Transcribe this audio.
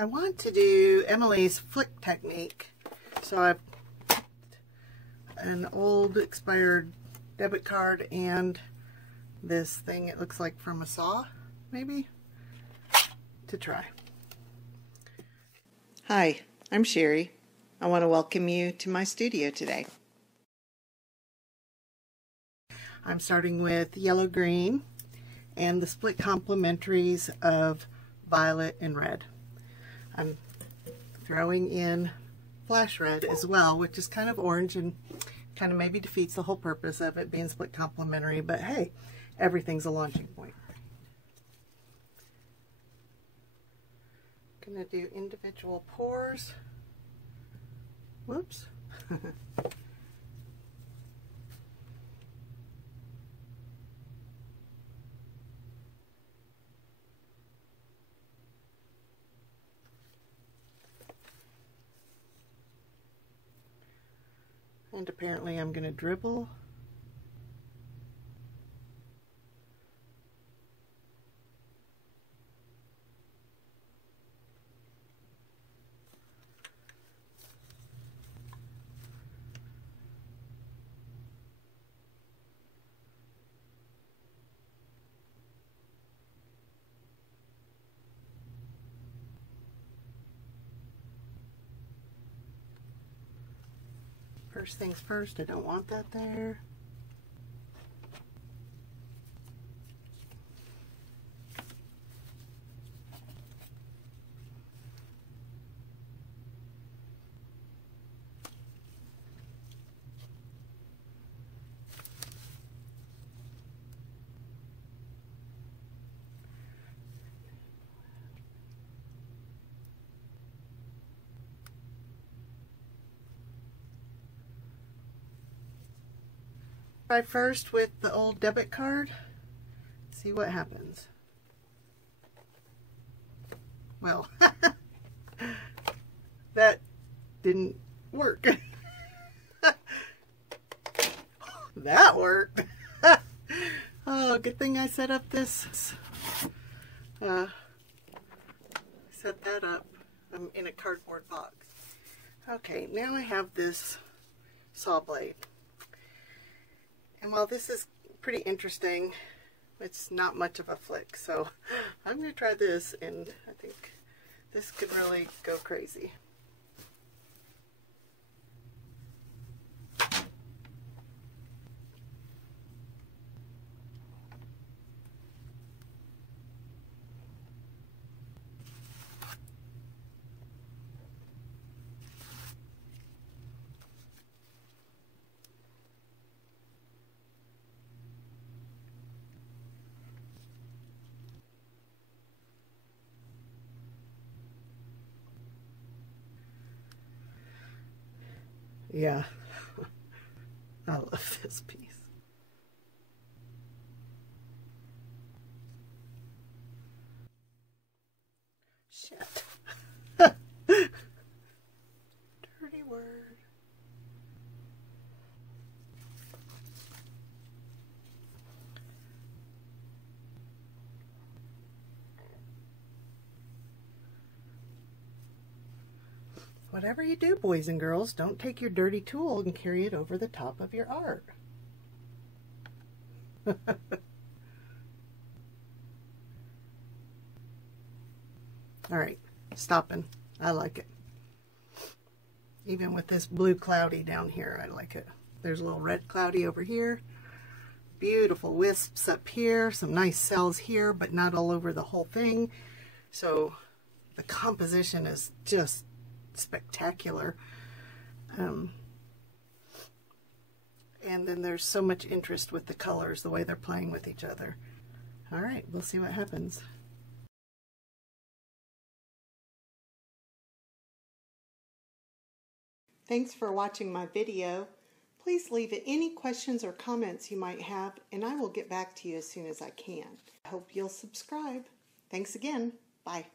I want to do Emily's flick technique. So I have an old expired debit card and this thing, it looks like from a saw, maybe, to try. Hi, I'm Sherry. I want to welcome you to my studio today. I'm starting with yellow-green and the split complementaries of violet and red. I'm throwing in flash red as well, which is kind of orange and kind of maybe defeats the whole purpose of it being split complementary, but hey, everything's a launching point. Gonna do individual pours. Whoops. And apparently I'm going to dribble. First things first, I don't want that there. Try first with the old debit card, see what happens. Well, that didn't work. That worked. Oh, good thing I set up this. Set that up in a cardboard box. Okay, now I have this saw blade. And while this is pretty interesting, it's not much of a flick. So I'm going to try this, and I think this could really go crazy. Yeah, I love this piece. Shit. Dirty word. Whatever you do, boys and girls, don't take your dirty tool and carry it over the top of your art. All right, stopping. I like it. Even with this blue cloudy down here, I like it. There's a little red cloudy over here. Beautiful wisps up here. Some nice cells here, but not all over the whole thing. So the composition is just spectacular. And then there's so much interest with the colors, the way they're playing with each other. All right, we'll see what happens. Thanks for watching my video. Please leave any questions or comments you might have, and I will get back to you as soon as I can. I hope you'll subscribe. Thanks again. Bye.